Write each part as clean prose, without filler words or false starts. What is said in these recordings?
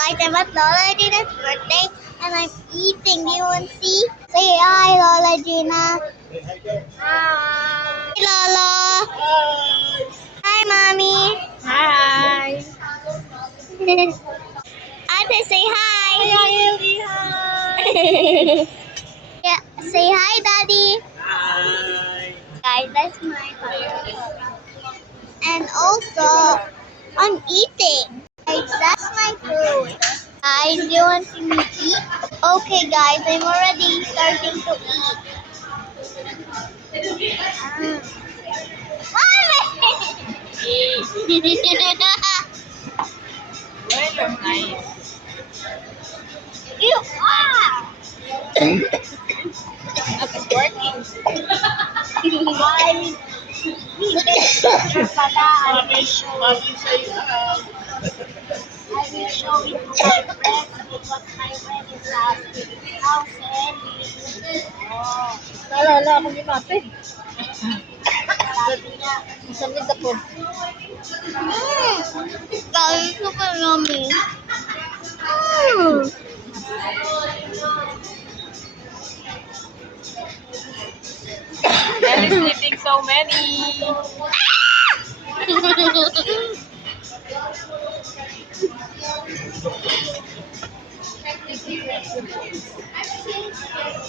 Guys, I'm at Lola Gina's birthday and I'm eating. Do you want to see? Say hi, Lola Gina. Hi. Lola. Hi. Hi, Mommy. Hi! Ate, say hi. Hi! Yeah, say hi, Daddy. Hi! Guys, that's my family. And also, I'm eating. Guys, that's my food. Guys, do you want to see me eat? Okay, guys, I'm already starting to eat. Well, nice. You are. It's working. I picture pala. I will show it to my friends because my friend is at house early. Oh, Naalala ako ni Mate. sabi niya, Samid ako. Dahil ko pa yummy. Mm. And is eating so many.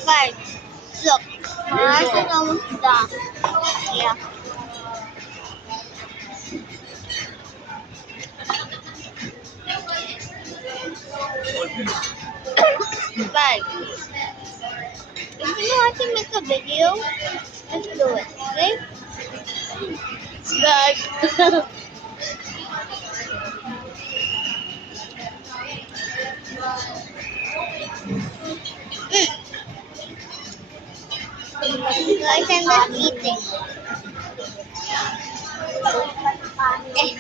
Guys, look. My eyes is almost done. Yeah. Guys, if you want to make a video, let's do it. Okay? Guys. Guys, I'm just eating. Eh.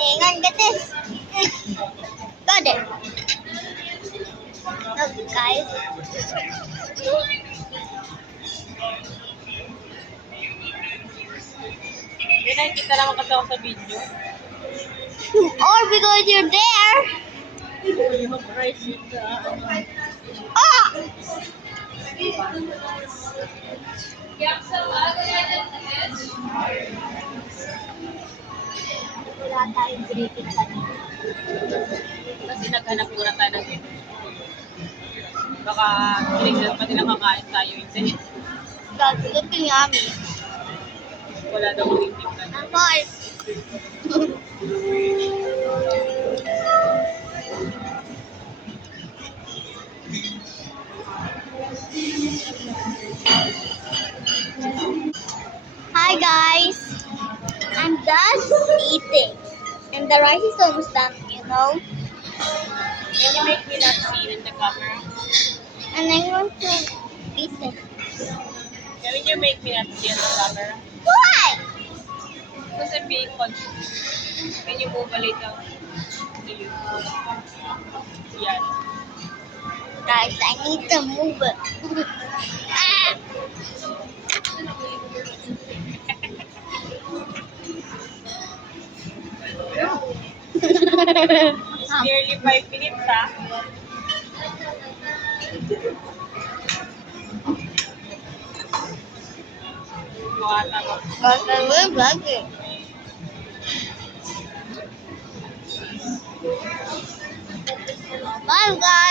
Ningan ka this. Got it. Look, guys. Hindi nakikita naman kasi ako sa video. Or because you're there. Ah! Wala tayong briefing kanina. Kasi naghanap muna tayo ng video. Baka pinignan pa nila kakain tayo. Hindi. Guys, looking yummy. Wala daw meeting na. I'm fine. Hi guys, I'm just eating and the rice is almost done, you know, Can you make me not see in the camera? and I'm going to eat it. Can you make me not see in the camera? Why? Because I'm being conscious. Can you move a little? Yan. Guys, I need to move it. Ah! It's nearly 5 minutes, ha? Mukha mo. Guys, I will like it. Bye guys.